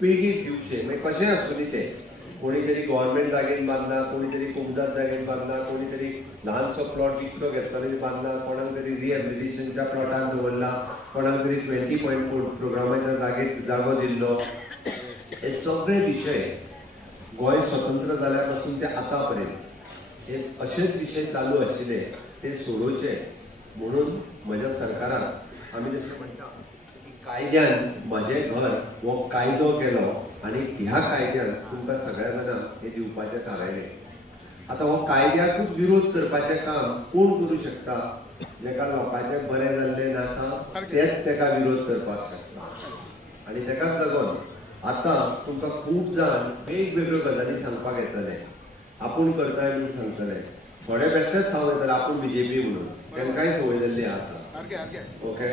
पिळगीक दिवचे मागीर कशें आसतली तें कोणी तरी गव्हर्मेंट जागेन बांदला कोणी तरी कुमदाद जागेन बांदला कोणी तरी ल्हानसो प्लॉट विकतो घेतलो बांदला कोणाक तरी रिहॅबिलिटेशनच्या प्लॉटान दवरला कोणाक तरी 20.4 प्रोग्रामाच्या जागेक जागो दिल्लो हे सगळे विशय गोंय स्वतंत्र जाल्या पासून ते आतां पर्यंत हे अशेच विशय चालू आशिल्ले ते सोडोवचे म्हणून म्हज्या सरकारान आमी जशें म्हणटा की कायद्यान म्हजें घर हो कायदो केलो आनी ह्या कायद्यान तुमकां सगळ्या जाणांक हे दिवपाचें थारायलें. आतां हो कायद्याकूच विरोध करपाचें काम कोण करूं शकता जेका लोकांचें बरें जाल्लें नाका तेच तेका विरोध करपाक शकता. आनी तेकाच लागून आतां तुमकां खूब जाण वेगवेगळ्यो गजाली सांगपाक येतले आपूण करताय म्हणून सांगतले थोडे बेश्टेच सांगूं येतले आपूण BJP म्हणून तांकांय संवय जाल्ली आतां ओके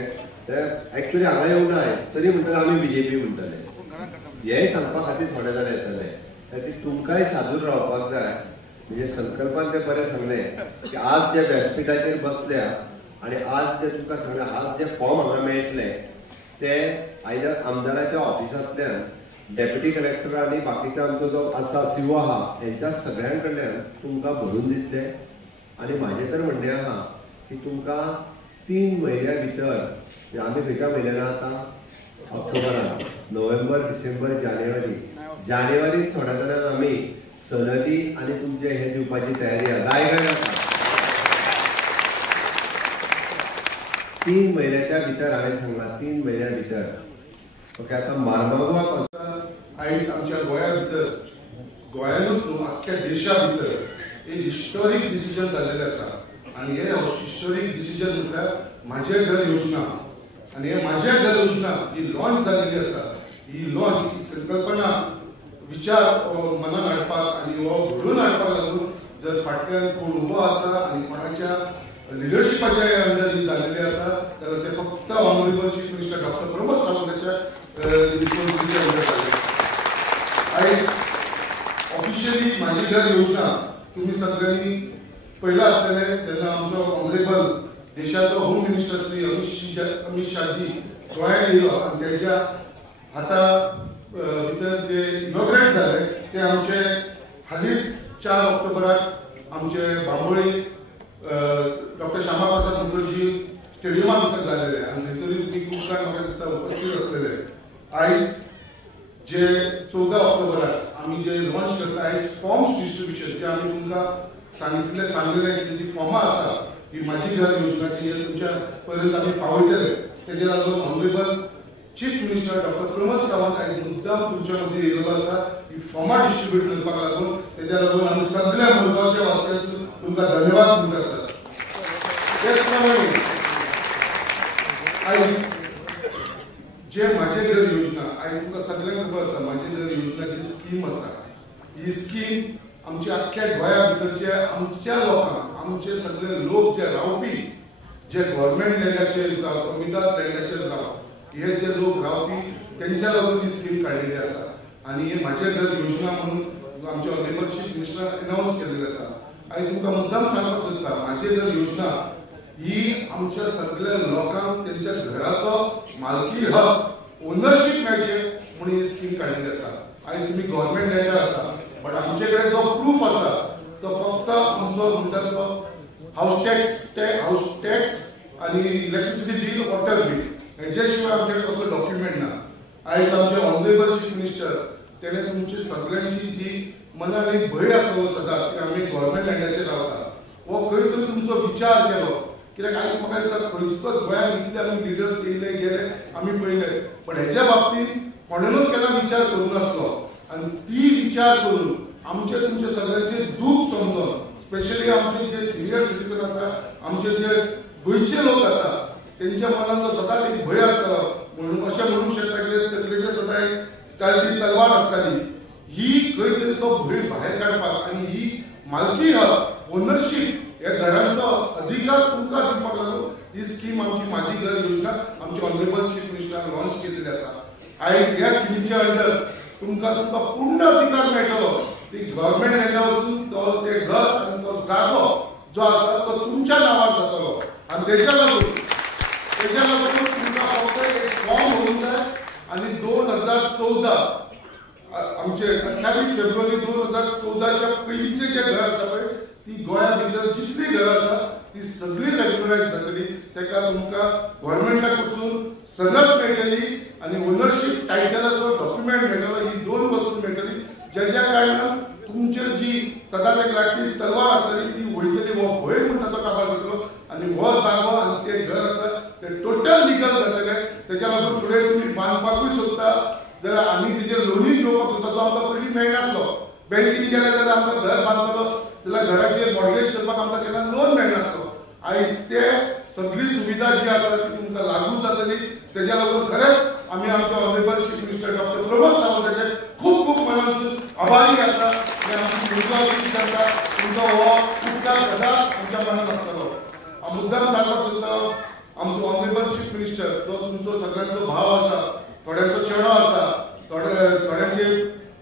ते एक्चुअली हांगा येवनाय तरी म्हणटले आमी BJP म्हणटले हेंय सांगपा खातीर थोडे जाण येतले खातीर तुमकांय सादूर रावपाक जाय. म्हणजे संकल्पान ते बरें सांगलें की आज जे व्यासपीठाचेर बसल्या आनी आज जे तुमकां सांगलें आज जे फॉर्म हांगा मेळटले ते आयदर आमदाराच्या ऑफिसांतल्यान डेप्युटी कलेक्टर आनी बाकीचो आमचो जो आसा CO आहा हेंच्या सगळ्यां कडल्यान तुमकां भरून दितले. आनी म्हाजें तर म्हणणें आहा की तुमकां 3 म्हयन्या भितर आमी खंयच्या म्हयन्यान आतां ऑक्टोबरान नोव्हेंबर डिसेंबर जानेवारी थोड्या जाणांक आमी सनदी आनी तुमचे हे दिवपाची तयारी आहा जाय काय नाका 3 म्हयन्याच्या भितर हांवें सांगलां 3 म्हयन्या भितर ओके. आतां मार्मागोवा आयज आमच्या गोंया भितर गोंयानूच न्हू आख्ख्या देशा भितर एक हिस्टॉरीक डिसिजन जाल्लेलें आसा आनी हे हिस्टॉरीक डिसिजन म्हटल्यार म्हाजें घर योजना आनी हे म्हाजें घर योजना ही लॉन्च जाल्ली आसा. ही लॉन्च ही संकल्पना विचार मनान हाडपाक आनी हो घडोवन हाडपाक लागून जर फाटल्यान कोण उबो आसा आनी कोणाच्या लिडरशिपाच्या अंडर ही जाल्लेली आसा जाल्यार ते फक्त honourable chief minister doctor Pramod सावंताच्या रिस्पॉन्सिबिलिटी अंडर जाल्ले. आयज ऑफिशियली म्हाजी घर योजना तुम्ही सगळ्यांनी पळयलां आसतलें तेन्ना आमचो ऑनरेबल देशाचो होम मिनिस्टर श्री अमित शाहजी गोंयांत येयलो आनी तेज्या हाता भितर ते इनॉग्रेट जाले ते आमचे हालींच 4 ऑक्टोबराक आमचे बांबोळी डॉक्टर श्यामाप्रसाद मुखर्जी स्टेडियमा भितर जालेले आनी थंयसर तुमी खूब जाण म्हाका दिसता उपस्थित आसलेले. आयज जे 14 ऑक्टोबराक आमी जे लॉन्च करता आयज फॉर्म्स डिस्ट्रिब्युशन जे आमी तुमकां सांगलेले की जी फॉर्मां आसा ही म्हाजी घर योजनाची तुमच्या पर्यंत आमी पावयतले तेजे लागून honourable chief minister doctor Pramod Sawant आयज मुद्दाम तुमच्या मदीं येयल्लो आसा ही फॉर्मां डिस्ट्रिब्यूट करपाक लागून तेज्या लागून आमी सगळ्या म्हत्वाच्या वाचण्याचो तुमकां धन्यवाद म्हणटा आसा. तेच प्रमाणे आयज जे म्हाजे घर योजना आयज तुमकां सगळ्यांक खबर आसा म्हाजे घर योजना जी स्कीम आसा ही स्कीम आमच्या आख्ख्या गोंया भितरचे आमच्या लोकांक आमचे सगळे लोक जे रावपी जे गव्हर्मेंट लँडाचेर जावं कमिदाद लँडाचेर जावं हे जे लोक रावपी तेंच्या लागून ही स्कीम काडिल्ली आसा आनी हे म्हाजे घर योजना म्हणून आमचे ऑनरेबल चीफ मिनिस्टर अनाउन्स केल्लेले आसा. आयज तुमकां मुद्दाम सांगपाक सोदता म्हाजे घर योजना ही आमच्या सगळ्या लोकांक तेंच्या घराचो मालकी हक ओनरशीप मेळचे म्हणून ही स्कीम काडिल्ली आसा. आयज तुमी गव्हर्मेंट लँडार आसा बट आमचे कडेन जो प्रूफ आसा तो फक्त आमचो म्हणटा तो हाऊस टॅक्स आनी इलेक्ट्रिसिटी बील वॉटर बील हेजे शिवाय आमचे कडेन असो डॉक्युमेंट ना. आयज आमचे ऑनरेबल चीफ मिनिस्टर तेणे तुमची सगळ्यांची जी मनान एक भंय आसलो सदांच की आमी गव्हर्मेंट लँडाचेर रावता हो खंय तरी तुमचो विचार केलो कित्याक आयज म्हाका दिसता खंयचोच गोंयांत इतले आमी लिडर्स येयले गेले आमी पळयले पण हेच्या बाबतींत कोणेनूच केन्ना विचार करूं नासलो आनी ती विचार करून आमचे तुमचे सगळ्यांचे दूख समजून स्पेशली आमचे जे सिनियर सिटीजन आसा आमचे जे गोंयचे लोक आसा तेंच्या मनान जो सदांच एक भंय आसतालो म्हणून अशें म्हणूंक शकता की तकलेचेर सदां एक चालती तलवार आसताली ही खंय तरी तो भंय भायर काडपाक आनी ही मालकी हक ओनरशीप ह्या घरांचो अधिकार तुमकां दिवपाक लागून ही स्कीम आमची म्हाजी घर योजना आमचे ऑनरेबल चीफ मिनिस्टरान लॉन्च केल्ली आसा. आयज ह्या स्किमीच्या अंडर तुमकां पूर्ण अधिकार मेळटलो ती गव्हर्मेंट लँडार वचून तो ते घर आनी तो जागो जो आसा तो तुमच्या नांवार जातलो आनी तेच्या लागून तुमकां फक्त एक फॉर्म भरूंक जाय आनी 2014 आमचे 28 फेब्रुवारी 2014च्या पयलींचे जे घर आसा पळय ती गोंया भितर जितली घरां आसा ती सगळी रेग्युलायज जातली. तेका तुमकां गव्हर्नमेंटा कडसून सनद मेळटली आनी ओनरशीप टायटलाचो डॉक्युमेंट मेळटलो. ही दोन वस्तू मेळटली ज्या कारणान तुमचेर जी सदांच एक लागपी तलवार आसतली ती वयतली. हो भंय म्हणटा तो काबार जातलो आनी हो जागो आनी तें घर आसा तें टोटल लिगल जातलें. तेच्या लागून फुडें तुमी बांदपाकूय सोदता जाल्यार आमी तेजेर लोनूय घेवपाक सोदता. तो आमकां पयलीं मेळनासलो. बँकेन गेले जाल्यार आमकां घर बांदतलो जाल्यार घराचेर मॉर्गेज करपाक आमकां केन्ना लोन मेळनासलो. आयज ते सगळी सुविधा जी आसा ती तुमकां लागू जातली. तेच्या लागून खरेंच आमी आमच्या honourable chief minister doctor Pramod सावंताचे खूब खूब मनापासून आभारी आसा. आमची तुमचो आसा तुमचो हो उपकार सदांच आमच्या मनात आसतलो. हांव मुद्दाम सांगपाक सोदतां आमचो ऑनरेबल चीफ मिनिस्टर जो तुमचो सगळ्यांचो भाव आसा, थोड्यांचो चेडो आसा, थोड्यांचे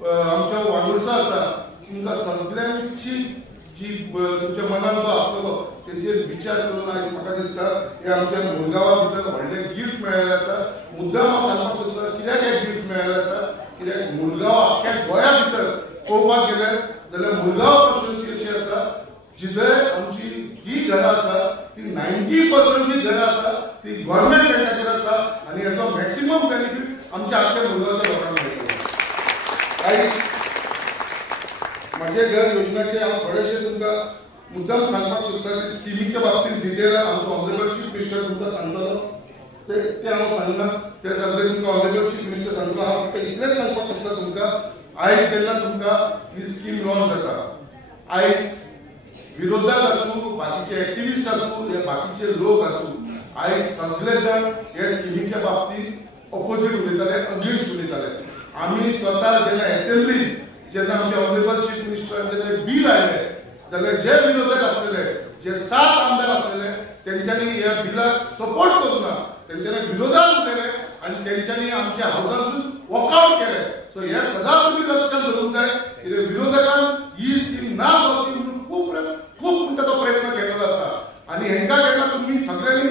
आमच्या वांगडचो आसा. तुमकां सगळ्यांची जी तुमच्या मनात जो आसतलो तेजेर विचार करून आयज म्हाका दिसता हे आमच्या मुरगांवा भितर व्हडलें गिफ्ट मेळ्ळें आसा. मुद्दाम हांव सांगपाक सोदतां कित्याक हें गिफ्ट मेळ्ळें आसा कित्याक मुरगांव आख्ख्या गोंया भितर पळोवपाक गेले जाल्यार मुरगांव कॉन्स्टिट्युएन्सी अशी आसा जिथं आमची ही घरां आसा ती 90% जी घरां आसा ती गव्हर्नमेंट रेंटाचेर आसा आनी हेचो मॅक्सिमम बेनिफीट आमच्या आख्ख्या मुरगांवच्या लोकांक मेळटलो. आयज म्हाजे घर योजनेचे हांव थोडेशे तुमकां मुद्दाम सांगपाक सोदता. ते स्किमीच्या बाबतींत डिटेलान आमचो ऑनरेबल चीफ मिनिस्टर तुमकां सांगतलो ते हांव सांगना. ते सगळे तुमकां ऑनरेबल चीफ मिनिस्टर सांगतलो. हांव फक्त इतलेंच सांगपाक सोदता तुमकां आयज जेन्ना तुमकां ही स्कीम लॉन्च जाता आयज विरोधक आसूं बाकीचे एक्टिविस्ट आसूं हे बाकीचे लोक आसूं आयज सगळे जाण हे स्किमीच्या बाबतींत ऑपोजीट उलयताले, अगेन्स्ट उलयताले. आमी स्वता जेन्ना असेंब्लींत जेन्ना आमचे ऑनरेबल चीफ मिनिस्टरान जेन्ना बील आयले जाल्यार जे विरोधक आसलेले जे 7 आमदार आसलेले तेंच्यांनी ह्या बिलाक सपोर्ट करूना. तेंच्यांनी विरोधात उलयले आनी तेंच्यांनी आमच्या हावसांतसून वॉकआउट केले. सो हे सदांच तुमी लक्षात दवरूंक जाय की विरोधकान ही स्कीम ना जावची म्हणून खूब म्हणटा तो प्रयत्न केलेलो आसा. आनी हेंकां केन्ना तुमी सगळ्यांनी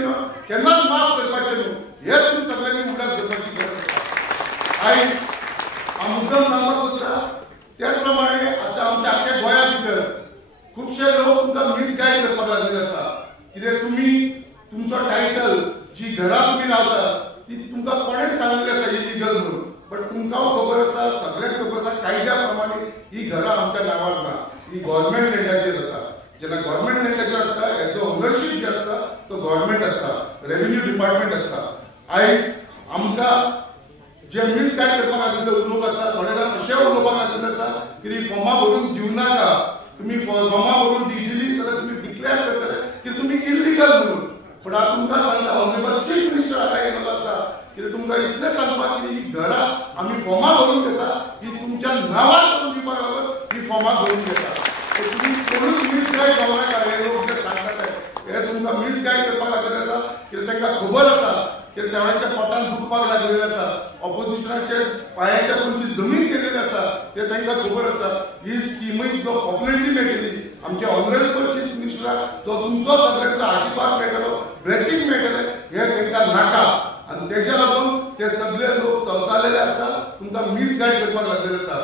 केन्नाच माफ करपाचें न्हू. हे तुमी सगळ्यांनी मुखार घेवपाची गरज आसा. आयज हांव मुद्दम सांगपाक सोदता त्याच प्रमाणे आतां आमच्या आख्ख्या गोंया भितर खुबशे लोक तुमकां मिसगायड करपाक लागलेले आसा. कित्याक तुमी तुमचो टायटल जी घरां तुमी रावता ती तुमकां कोणेच सांगलेली आसा इलिगल म्हणून. बट तुमकां खबर आसा सगळ्यांक खबर आसा कायद्या प्रमाणे ही घरां आमच्या नांवार ना. ही गव्हर्नमेंट रेंटाचेर आसा. जेन्ना गव्हर्नमेंट रेंटाचेर आसता हेजो ओनरशीप जे आसता तो गव्हर्नमेंट आसता, रेव्हेन्यू डिपार्टमेंट आसता. आयज आमकां जे मिसगायड करपाक लागलेले लोक आसा थोडे जाण अशें उलोवपाक लागलेले आसा की फॉर्मां भरून दिवं नाका. तुमी फॉर्मां भरून दिली जाल्यार तुमी डिक्लेअर करतले की तुमी इलिगल म्हणून. पण हांव तुमकां सांगता ऑनरेबल चीफ मिनिस्टर हाका येयलो आसा की तुमकां इतलें सांगपाक की ही घरां आमी फॉर्मां भरून घेता ही तुमच्या नांवार करून दिवपाक लागून ही फॉर्मां भरून घेता. तुमी कोणूच मिसगायड जावं नाका. हे लोक जे सांगता हे तुमकां मिसगायड करपाक लागलेले आसा कित्याक तांकां खबर आसा की तेवळ्यांच्या पोटान दुखपाक लागलेले आसा. ऑपोजिशनाचे पांयाच्या खंयची जमीन केलेली आसा ते तांकां खबर आसा. ही स्किमीक जो पॉप्युलरिटी मेळटली आमच्या ऑनरेबल चीफ मिनिस्टराक जो तुमचो सगळ्यांचो आशिर्वाद मेळटलो, ब्लेसिंग मेळटलें हे तांकां नाका. आनी तेच्या लागून ते सगळे लोक चलचालेले आसा, तुमकां मिसगायड करपाक लागलेले आसा.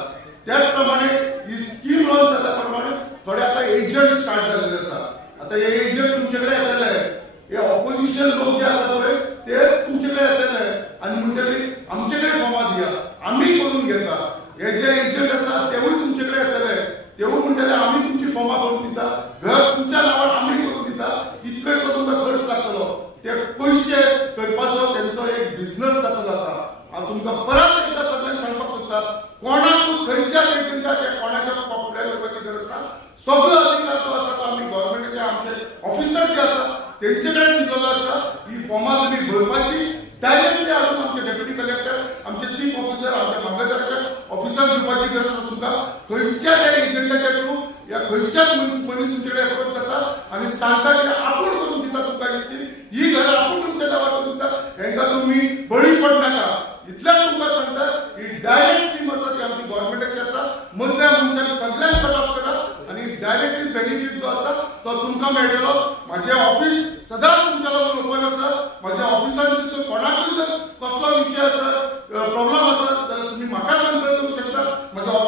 त्याच प्रमाणे ही स्कीम लॉन्च जाल्या प्रमाणे थोडे आतां एजंट स्टार्ट जाल्ले आसा. आतां हे एजंट तुमचे कडेन येतले. हे ऑपोजिशन लोक जे आसा पळय ते तुमचे कडेन येतले आनी म्हणटली आमचे कडेन फॉर्मां दिया आमी करून घेता. हे जे एजंट आसा तेवूय तुमचे कडेन येतले. तेवूय म्हणटले आमी तुमची फॉर्मां करून दिता, घर तुमच्या नांवार आमी करून दिता. इतले तो तुमकां खर्च लागतलो. ते पयशे करपाचो तेंचो एक बिझनस जातलो आतां. हांव तुमकां परत एकदां सगळ्यांक सांगपाक सोदता कोणाकूच खंयच्याच एजंटाचे कोणाच्या पॉप्युलर करपाची गरज ना. सगळो अधिकार जो आसा तो आमी गव्हर्नमेंटाचे आमचे ऑफिसर जे आसा तेंचे कडेन दिलेलो आसा. ही फॉर्मां तुमी भरपाची डायरेक्टली हाडून आमचे डेप्युटी कलेक्टर आमचे चीफ ऑफिसर आमच्या मामलेदाराच्या ऑफिसाक दिवपाची गरज आसा. तुमकां खंयच्याच एजंटाच्या थ्रू या खंयच्याच मनीस तुमचे कडेन अप्रोच जाता आनी सांगता की आपूण करून दिता तुमकां ही स्कीम, ही घरां आपूण तुमच्या नांवार करून दिता, हेंकां तुमी बळी पडनाका. इतलेंच तुमकां सांगता ही डायरेक्ट स्कीम आसा ती आमची गव्हर्नमेंटाची आसा. मदल्या मनशाक सगळ्यांक कट ऑफ करा आनी डायरेक्टली बेनिफीट जो आसा तो तुमकां मेळटलो. म्हाजें ऑफिस सदांच तुमच्या लागून ओपन आसा. म्हाज्या ऑफिसान कोणाकूय जर कसलो विशय आसा, प्रॉब्लम आसा जाल्यार तुमी म्हाका कन्सल्ट करूंक शकता. म्हाज्या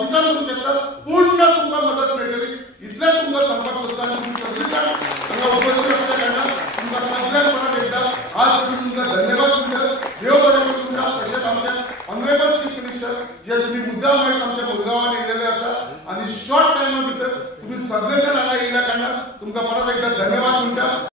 शकता पूर्ण तुमकां मदत मेळटली इतलें तुमकां सांगपाक सोदता तुमी सगळीं जाण हांगा उपस्थित आसल्या कारणान तुमकां सगळ्यांक परत एकदा आज तुमकां धन्यवाद म्हणटा देव बरें करूं तुमकां तशेंच आमच्या ऑनरेबल चीफ मिनिस्टर जे तुम्ही मुद्दाम आयज आमच्या मुरगांवान येयलेले आसा आनी शॉर्ट टायमा भितर तुम्ही सगळे जाण हांगा येयल्या कारणान तुमकां परत एकदा धन्यवाद म्हणटा